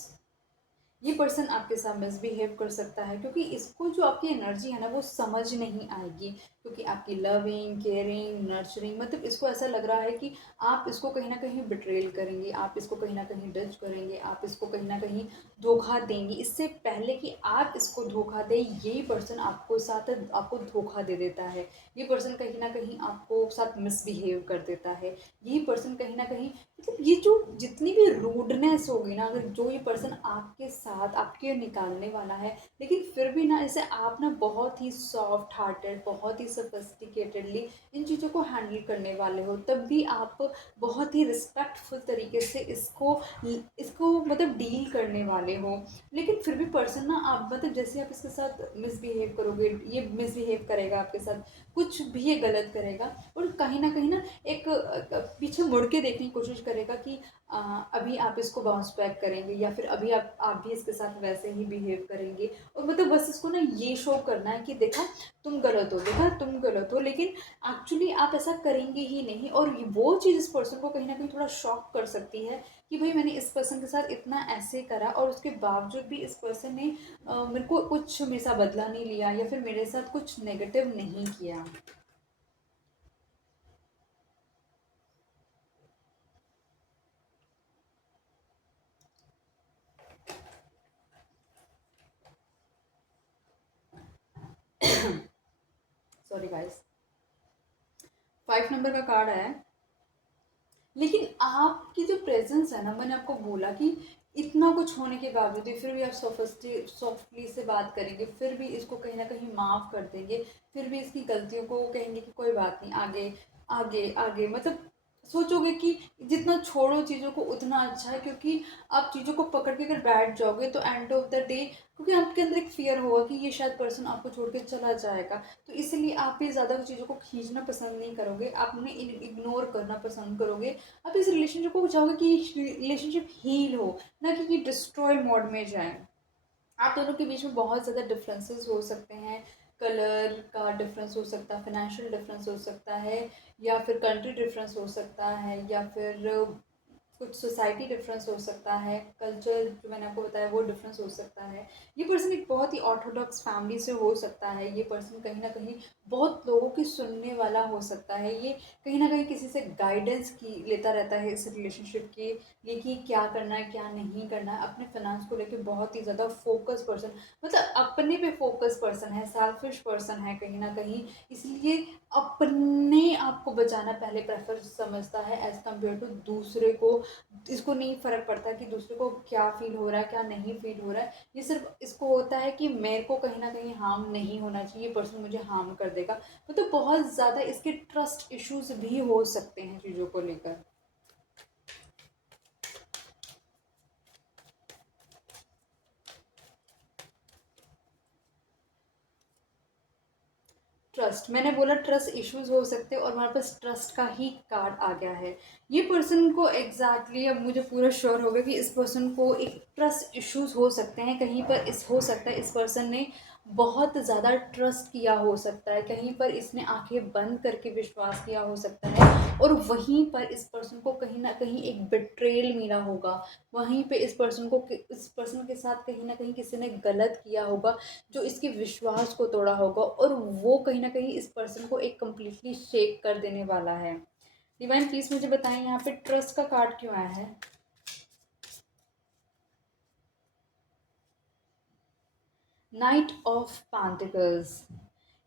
ये पर्सन आपके साथ मिसबिहेव कर सकता है क्योंकि इसको जो आपकी एनर्जी है ना वो समझ नहीं आएगी, क्योंकि आपकी लविंग केयरिंग नर्चरिंग, मतलब इसको ऐसा लग रहा है कि आप इसको कहीं ना कहीं बिट्रेल करेंगे, आप इसको कहीं ना कहीं डच करेंगे, आप इसको कहीं ना कहीं धोखा देंगे। इससे पहले कि आप इसको धोखा दें, यही पर्सन आपको धोखा दे देता है। ये पर्सन कहीं ना कहीं आपको साथ मिसबिहेव कर देता है। यही पर्सन कहीं ना कहीं, मतलब ये जो जितनी भी रूडनेस होगी ना, अगर जो ये पर्सन आपके साथ आपके निकालने वाला है, लेकिन फिर भी ना इसे आप ना बहुत ही सॉफ्ट हार्टेड, बहुत ही सोफिस्टिकेटेडली इन चीज़ों को हैंडल करने वाले हो, तब भी आप बहुत ही रिस्पेक्टफुल तरीके से इसको इसको मतलब डील करने वाले हो। लेकिन फिर भी पर्सन ना आप मतलब जैसे आप इसके साथ मिसबिहेव करोगे, ये मिसबिहेव करेगा आपके साथ, कुछ भी ये गलत करेगा, और कहीं ना एक पीछे मुड़ के देखने की कोशिश करेगा कि अभी आप इसको बाउंस बैक करेंगे या फिर अभी आप भी इसके साथ वैसे ही बिहेव करेंगे। और मतलब बस इसको ना ये शो करना है कि देखा तुम गलत हो, देखा तुम गलत हो, लेकिन एक्चुअली आप ऐसा करेंगे ही नहीं। और वो चीज़ इस पर्सन को कहीं ना कहीं थोड़ा शॉक कर सकती है कि भाई मैंने इस पर्सन के साथ इतना ऐसे करा और उसके बावजूद भी इस पर्सन ने मेरे को कुछ मेरे साथ बदला नहीं लिया या फिर मेरे साथ कुछ नेगेटिव नहीं किया। सॉरी गाइस, 5 नंबर का कार्ड है। लेकिन आपकी जो प्रेजेंस है ना, मैंने आपको बोला कि इतना कुछ होने के बावजूद भी फिर भी आप सॉफ्टली से बात करेंगे, फिर भी इसको कहीं ना कहीं माफ़ कर देंगे, फिर भी इसकी गलतियों को कहेंगे कि कोई बात नहीं, आगे आगे आगे, मतलब सोचोगे कि जितना छोड़ो चीज़ों को उतना अच्छा है। क्योंकि आप चीज़ों को पकड़ के अगर बैठ जाओगे तो एंड ऑफ द डे, क्योंकि आपके अंदर एक फियर होगा कि ये शायद पर्सन आपको छोड़ के चला जाएगा, तो इसलिए आप भी ज़्यादा चीज़ों को खींचना पसंद नहीं करोगे, आप उन्हें इग्नोर करना पसंद करोगे। आप इस रिलेशनशिप को चाहोगे कि रिलेशनशिप हील हो, ना कि ये डिस्ट्रॉय मोड में जाए। आप दोनों के बीच में बहुत ज़्यादा डिफरेंसेस हो सकते हैं, कलर का डिफरेंस हो सकता है, फाइनेंशियल डिफरेंस हो सकता है, या फिर कंट्री डिफरेंस हो सकता है, या फिर कुछ सोसाइटी डिफरेंस हो सकता है, कल्चर जो मैंने आपको बताया वो डिफरेंस हो सकता है। ये पर्सन एक बहुत ही ऑर्थोडॉक्स फैमिली से हो सकता है। ये पर्सन कहीं ना कहीं बहुत लोगों की सुनने वाला हो सकता है। ये कहीं ना कहीं किसी से गाइडेंस की लेता रहता है इस रिलेशनशिप के लिए कि क्या करना है क्या नहीं करना है। अपने फाइनेंस को लेकर बहुत ही ज़्यादा फोकस पर्सन, मतलब अपने पे फोकस पर्सन है, सेल्फिश पर्सन है कहीं ना कहीं, इसलिए अपने आप को बचाना पहले प्रेफर समझता है एज़ कम्पेयर टू दूसरे को। इसको नहीं फ़र्क पड़ता कि दूसरे को क्या फ़ील हो रहा है क्या नहीं फ़ील हो रहा है। ये सिर्फ इसको होता है कि मेरे को कहीं ना कहीं हार्म नहीं होना चाहिए, ये पर्सन मुझे हार्म कर देगा। तो बहुत ज़्यादा इसके ट्रस्ट इश्यूज भी हो सकते हैं चीज़ों को लेकर। ट्रस्ट, मैंने बोला ट्रस्ट इश्यूज हो सकते हैं और हमारे पास ट्रस्ट का ही कार्ड आ गया है। ये पर्सन को अब मुझे पूरा श्योर हो गया कि इस पर्सन को एक ट्रस्ट इश्यूज हो सकते हैं। कहीं पर इस हो सकता है इस पर्सन ने बहुत ज़्यादा ट्रस्ट किया हो सकता है, कहीं पर इसने आंखें बंद करके विश्वास किया हो सकता है और वहीं पर इस पर्सन को कहीं न कहीं एक बिट्रेयल मिला होगा। वहीं पे इस पर्सन के साथ कहीं न कहीं किसी ने गलत किया होगा, जो इसके विश्वास को तोड़ा होगा, और वो कहीं न कहीं इस पर्सन को एक कंप्लीटली शेक कर देने वाला है। डिवाइन प्लीज़ मुझे बताएँ यहाँ पे ट्रस्ट का कार्ड क्यों आया है? Night of pentacles.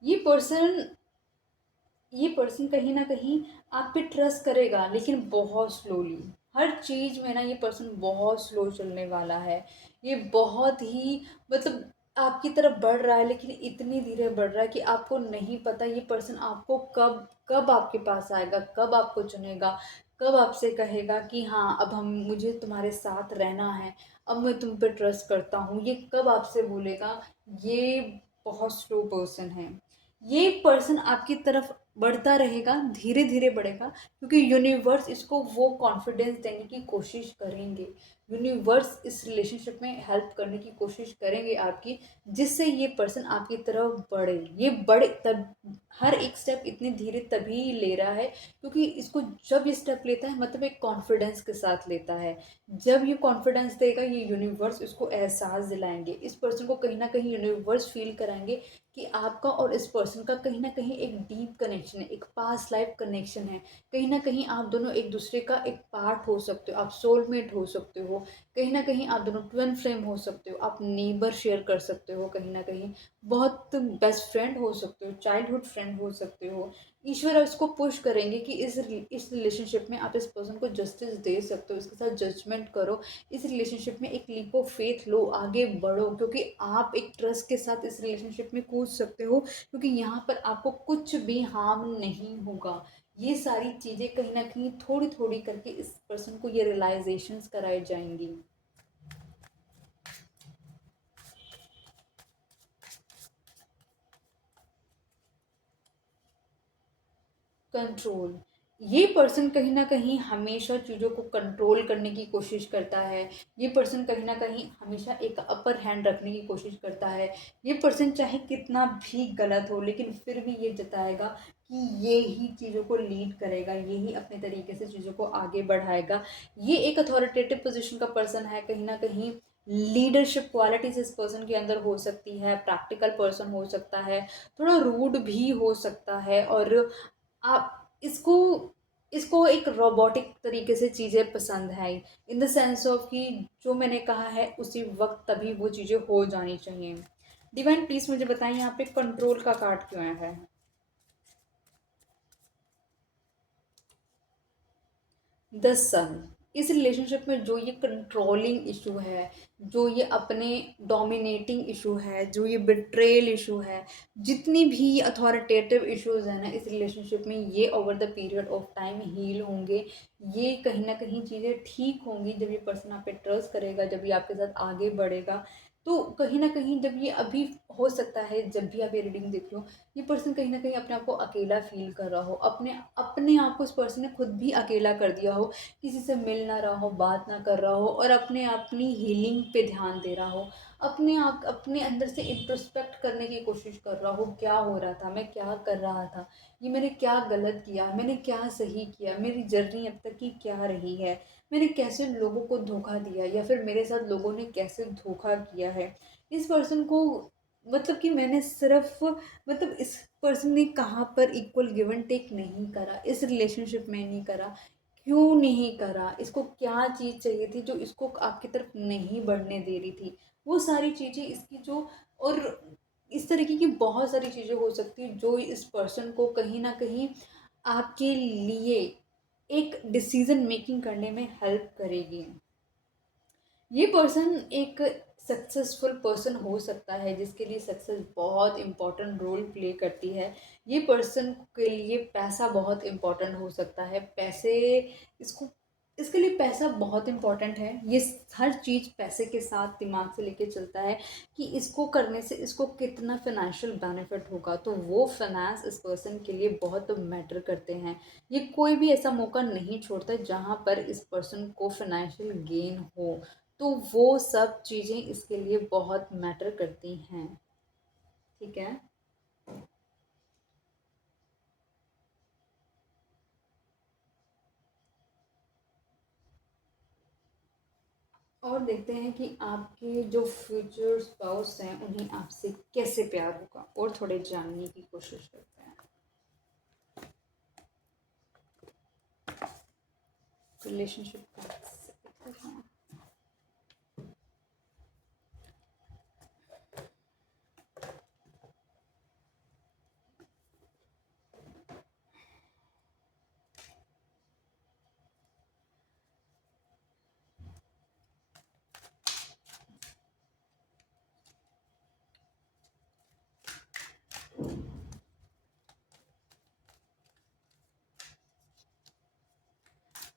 ये पर्सन ये पर्सन कहीं न कहीं आप पे ट्रस्ट करेगा, लेकिन बहुत स्लोली। हर चीज़ में ना ये पर्सन बहुत स्लो चलने वाला है। ये बहुत ही मतलब आपकी तरफ बढ़ रहा है, लेकिन इतनी धीरे बढ़ रहा है कि आपको नहीं पता ये पर्सन आपको कब कब आपके पास आएगा, कब आपको चुनेगा, कब आपसे कहेगा कि हाँ, अब हम मुझे तुम्हारे साथ रहना है, अब मैं तुम पे ट्रस्ट करता हूँ। ये कब आपसे बोलेगा, ये बहुत स्लो पर्सन है। ये पर्सन आपकी तरफ बढ़ता रहेगा, धीरे धीरे बढ़ेगा, क्योंकि यूनिवर्स इसको वो कॉन्फिडेंस देने की कोशिश करेंगे। यूनिवर्स इस रिलेशनशिप में हेल्प करने की कोशिश करेंगे आपकी, जिससे ये पर्सन आपकी तरफ बढ़े। ये बढ़े तब, हर एक स्टेप इतनी धीरे तभी ले रहा है क्योंकि इसको जब ये स्टेप लेता है मतलब एक कॉन्फिडेंस के साथ लेता है। जब ये कॉन्फिडेंस देगा, ये यूनिवर्स इसको एहसास दिलाएंगे, इस पर्सन को कहीं ना कहीं यूनिवर्स फील कराएंगे कि आपका और इस पर्सन का कहीं न कहीं एक डीप कनेक्शन है, एक पास्ट लाइफ कनेक्शन है। कहीं न कहीं आप दोनों एक दूसरे का एक पार्ट हो सकते हो, आप सोलमेट हो सकते हो। कहीं न कहीं आप दोनों ट्विन फ्लेम हो सकते हो, आप नेबर शेयर कर सकते हो, कहीं न कहीं बहुत बेस्ट फ्रेंड हो सकते हो, चाइल्डहुड फ्रेंड हो सकते हो। ईश्वर इसको पुश करेंगे कि इस रिलेशनशिप में आप इस पर्सन को जस्टिस दे सकते हो, इसके साथ जजमेंट करो, इस रिलेशनशिप में एक लीप ऑफ फेथ लो, आगे बढ़ो, क्योंकि आप एक ट्रस्ट के साथ इस रिलेशनशिप में कूद सकते हो, क्योंकि यहाँ पर आपको कुछ भी हार्म नहीं होगा। ये सारी चीज़ें कहीं ना कहीं थोड़ी थोड़ी करके इस पर्सन को ये रियलाइजेशंस कराई जाएंगी। कंट्रोल। ये पर्सन कहीं न कहीं हमेशा चीज़ों को कंट्रोल करने की कोशिश करता है। ये पर्सन कहीं न कहीं हमेशा एक अपर हैंड रखने की कोशिश करता है। ये पर्सन चाहे कितना भी गलत हो, लेकिन फिर भी ये जताएगा कि ये ही चीज़ों को लीड करेगा, ये ही अपने तरीके से चीज़ों को आगे बढ़ाएगा। ये एक अथॉरिटेटिव पोज़ीशन का पर्सन है, कहीं न कहीं लीडरशिप क्वालिटीज़ इस पर्सन के अंदर हो सकती है, प्रैक्टिकल पर्सन हो सकता है, थोड़ा रूड भी हो सकता है, और आप इसको इसको एक रोबोटिक तरीके से चीज़ें पसंद है, इन द सेंस ऑफ कि जो मैंने कहा है उसी वक्त तभी वो चीज़ें हो जानी चाहिए। डिवाइन प्लीज मुझे बताएं यहाँ पे कंट्रोल का कार्ड क्यों आया है? द सन। इस रिलेशनशिप में जो ये कंट्रोलिंग इशू है, जो ये अपने डोमिनेटिंग इशू है, जो ये बिट्रेयल इशू है, जितनी भी अथॉरिटेटिव इश्यूज हैं ना इस रिलेशनशिप में, ये over the period of time heal होंगे। ये कहीं ना कहीं चीज़ें ठीक होंगी जब ये पर्सन आप पे ट्रस्ट करेगा, जब ये आपके साथ आगे बढ़ेगा। तो कहीं ना कहीं जब ये अभी हो सकता है, जब भी आप ये रीडिंग देख लो, ये पर्सन कहीं ना कहीं अपने आप को अकेला फील कर रहा हो, अपने अपने आप को इस पर्सन ने खुद भी अकेला कर दिया हो, किसी से मिल ना रहा हो, बात ना कर रहा हो, और अपनी हीलिंग पे ध्यान दे रहा हो, अपने आप अपने अंदर से इंट्रोस्पेक्ट करने की कोशिश कर रहा हो, क्या हो रहा था, मैं क्या कर रहा था, ये मैंने क्या गलत किया, मैंने क्या सही किया, मेरी जर्नी अब तक की क्या रही है, मैंने कैसे लोगों को धोखा दिया, या फिर मेरे साथ लोगों ने कैसे धोखा किया है। इस पर्सन को मतलब कि मैंने सिर्फ मतलब इस पर्सन ने कहाँ पर इक्वल गिव एंड टेक नहीं करा, इस रिलेशनशिप में नहीं करा। क्यों नहीं करा? इसको क्या चीज़ चाहिए थी जो इसको आपकी तरफ नहीं बढ़ने दे रही थी? वो सारी चीज़ें इसकी जो, और इस तरीके की बहुत सारी चीज़ें हो सकती हैं जो इस पर्सन को कहीं न कहीं आपके लिए एक डिसीज़न मेकिंग करने में हेल्प करेगी। ये पर्सन एक सक्सेसफुल पर्सन हो सकता है, जिसके लिए सक्सेस बहुत इम्पोर्टेंट रोल प्ले करती है। ये पर्सन के लिए पैसा बहुत इम्पोर्टेंट हो सकता है। पैसे इसको इसके लिए पैसा बहुत इम्पोर्टेंट है। ये हर चीज़ पैसे के साथ दिमाग से लेके चलता है कि इसको करने से इसको कितना फाइनेंशियल बेनिफिट होगा, तो वो फाइनेंस इस पर्सन के लिए बहुत मैटर करते हैं। ये कोई भी ऐसा मौका नहीं छोड़ता जहाँ पर इस पर्सन को फाइनेंशियल गेन हो, तो वो सब चीज़ें इसके लिए बहुत मैटर करती हैं। ठीक है। और देखते हैं कि आपके जो फ्यूचर स्पाउस हैं उन्हें आपसे कैसे प्यार होगा, और थोड़े जानने की कोशिश करते हैं। रिलेशनशिप का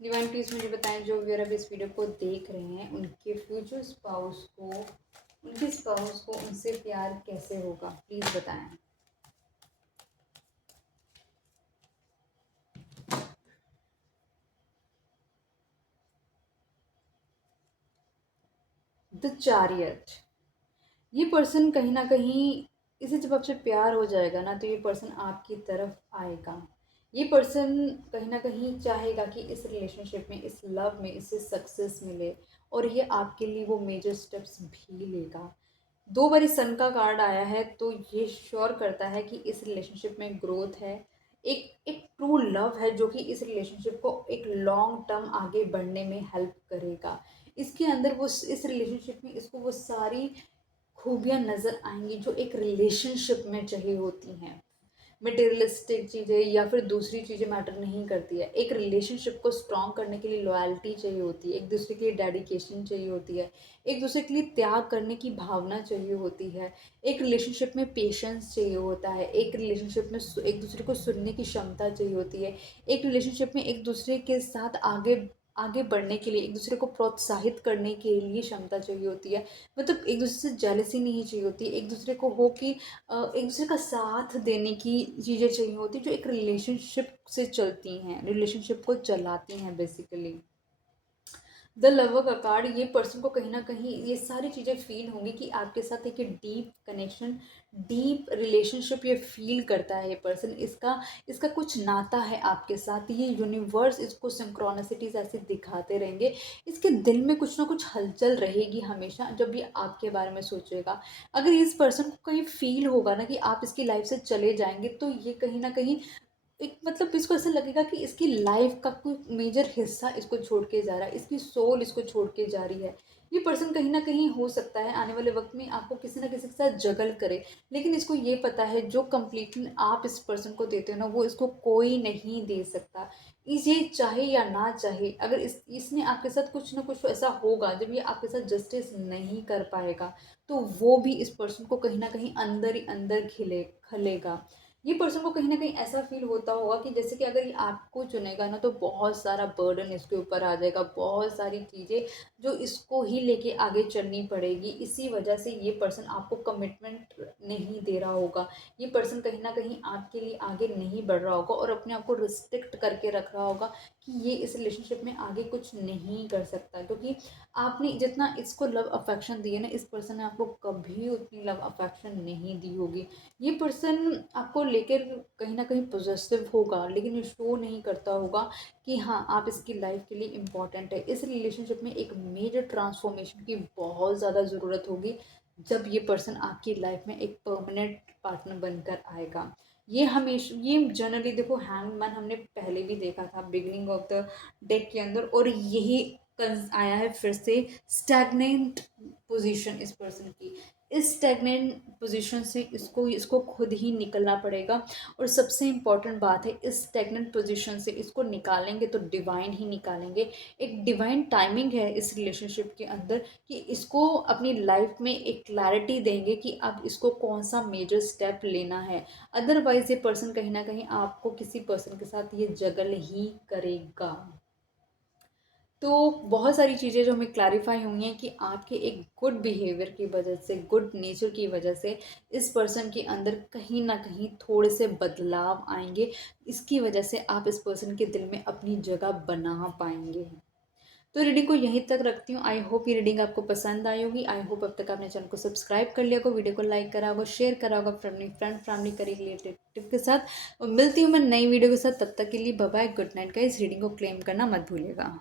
डिवाइन प्लीज मुझे बताएं, जो व्यूअर अभी इस वीडियो को देख रहे हैं उनके फ्यूचर स्पाउस को, उनके स्पाउस को उनसे प्यार कैसे होगा, प्लीज बताएं। The chariot. ये पर्सन कहीं ना कहीं, इसे जब आपसे प्यार हो जाएगा ना तो ये पर्सन आपकी तरफ आएगा। ये पर्सन कहीं ना कहीं चाहेगा कि इस रिलेशनशिप में, इस लव में इसे सक्सेस मिले, और ये आपके लिए वो मेजर स्टेप्स भी लेगा। 2 बारी सन का कार्ड आया है तो ये श्योर करता है कि इस रिलेशनशिप में ग्रोथ है। एक एक ट्रू लव है जो कि इस रिलेशनशिप को एक लॉन्ग टर्म आगे बढ़ने में हेल्प करेगा। इसके अंदर वो, इस रिलेशनशिप में इसको वो सारी खूबियाँ नज़र आएंगी जो एक रिलेशनशिप में चाहिए होती हैं। मटेरियलिस्टिक चीज़ें या फिर दूसरी चीज़ें मैटर नहीं करती है। एक रिलेशनशिप को स्ट्रॉन्ग करने के लिए लॉयल्टी चाहिए होती है, एक दूसरे के लिए डेडिकेशन चाहिए होती है, एक दूसरे के लिए त्याग करने की भावना चाहिए होती है, एक रिलेशनशिप में पेशेंस चाहिए होता है, एक रिलेशनशिप में एक दूसरे को सुनने की क्षमता चाहिए होती है, एक रिलेशनशिप में एक दूसरे के साथ आगे आगे बढ़ने के लिए, एक दूसरे को प्रोत्साहित करने के लिए क्षमता चाहिए होती है। मतलब एक दूसरे से जेलसी नहीं चाहिए होती, एक दूसरे को हो कि एक दूसरे का साथ देने की चीज़ें चाहिए होती, जो एक रिलेशनशिप से चलती हैं, रिलेशनशिप को चलाती हैं बेसिकली। द लवर का कार्ड, ये पर्सन को कहीं ना कहीं ये सारी चीज़ें फील होंगी कि आपके साथ एक डीप कनेक्शन, डीप रिलेशनशिप ये फील करता है। ये पर्सन, इसका इसका कुछ नाता है आपके साथ। ये यूनिवर्स इसको सिंक्रोनिसिटीज ऐसे दिखाते रहेंगे। इसके दिल में कुछ ना कुछ हलचल रहेगी हमेशा जब ये आपके बारे में सोचेगा। अगर इस पर्सन को कहीं फील होगा ना कि आप इसकी लाइफ से चले जाएंगे, तो ये कहीं ना कहीं एक, मतलब इसको ऐसा लगेगा कि इसकी लाइफ का कोई मेजर हिस्सा इसको छोड़ के जा रहा है, इसकी सोल इसको छोड़ के जा रही है। ये पर्सन कहीं ना कहीं हो सकता है आने वाले वक्त में आपको किसी ना किसी के साथ जगल करे, लेकिन इसको ये पता है जो कंप्लीटली आप इस पर्सन को देते हो ना वो इसको कोई नहीं दे सकता। इस ये चाहे या ना चाहे, अगर इसने आपके साथ कुछ ना कुछ ऐसा होगा जब ये आपके साथ जस्टिस नहीं कर पाएगा, तो वो भी इस पर्सन को कहीं ना कहीं अंदर ही अंदर खलेगा। ये पर्सन को कहीं ना कहीं ऐसा फील होता होगा कि जैसे कि अगर ये आपको चुनेगा ना तो बहुत सारा बर्डन इसके ऊपर आ जाएगा, बहुत सारी चीज़ें जो इसको ही लेके आगे चलनी पड़ेगी। इसी वजह से ये पर्सन आपको कमिटमेंट नहीं दे रहा होगा। ये पर्सन कहीं ना कहीं आपके लिए आगे नहीं बढ़ रहा होगा और अपने आप को रिस्ट्रिक्ट करके रख रहा होगा कि ये इस रिलेशनशिप में आगे कुछ नहीं कर सकता, क्योंकि आपने जितना इसको लव अफेक्शन दिए ना, इस पर्सन ने आपको कभी उतनी लव अफेक्शन नहीं दी होगी। ये पर्सन आपको लेकर कहीं ना कहीं पॉजिटिव होगा, लेकिन ये शो नहीं करता होगा कि हाँ आप इसकी लाइफ के लिए इम्पॉर्टेंट है। इस रिलेशनशिप में एक मेजर ट्रांसफॉर्मेशन की बहुत ज़्यादा ज़रूरत होगी जब ये पर्सन आपकी लाइफ में एक परमानेंट पार्टनर बनकर आएगा। ये हमेशा, ये जनरली देखो, हैंगमैन हमने पहले भी देखा था बिगिनिंग ऑफ द डेक के अंदर, और यही आया है फिर से स्टैग्नेंट पोजीशन इस पर्सन की। इस स्टैग्नेंट पोजीशन से इसको इसको खुद ही निकलना पड़ेगा। और सबसे इम्पॉर्टेंट बात है, इस स्टैग्नेंट पोजीशन से इसको निकालेंगे तो डिवाइन ही निकालेंगे। एक डिवाइन टाइमिंग है इस रिलेशनशिप के अंदर कि इसको अपनी लाइफ में एक क्लैरिटी देंगे कि अब इसको कौन सा मेजर स्टेप लेना है। अदरवाइज ये पर्सन कहीं ना कहीं आपको किसी पर्सन के साथ ये जगल ही करेगा। तो बहुत सारी चीज़ें जो हमें क्लैरिफाई हुई हैं कि आपके एक गुड बिहेवियर की वजह से, गुड नेचर की वजह से इस पर्सन के अंदर कहीं ना कहीं थोड़े से बदलाव आएंगे। इसकी वजह से आप इस पर्सन के दिल में अपनी जगह बना पाएंगे। तो रीडिंग को यहीं तक रखती हूँ। आई होप ये रीडिंग आपको पसंद आई होगी। आई होप अब तक आपने चैनल को सब्सक्राइब कर लिया होगा, वीडियो को लाइक करा होगा, शेयर करा होगा फ्रेंड फैमिली करी रिलेटेड के साथ। और मिलती हूँ मैं नई वीडियो के साथ, तब तक के लिए bye bye, good night guys. Reading को क्लेम करना मत भूलिएगा।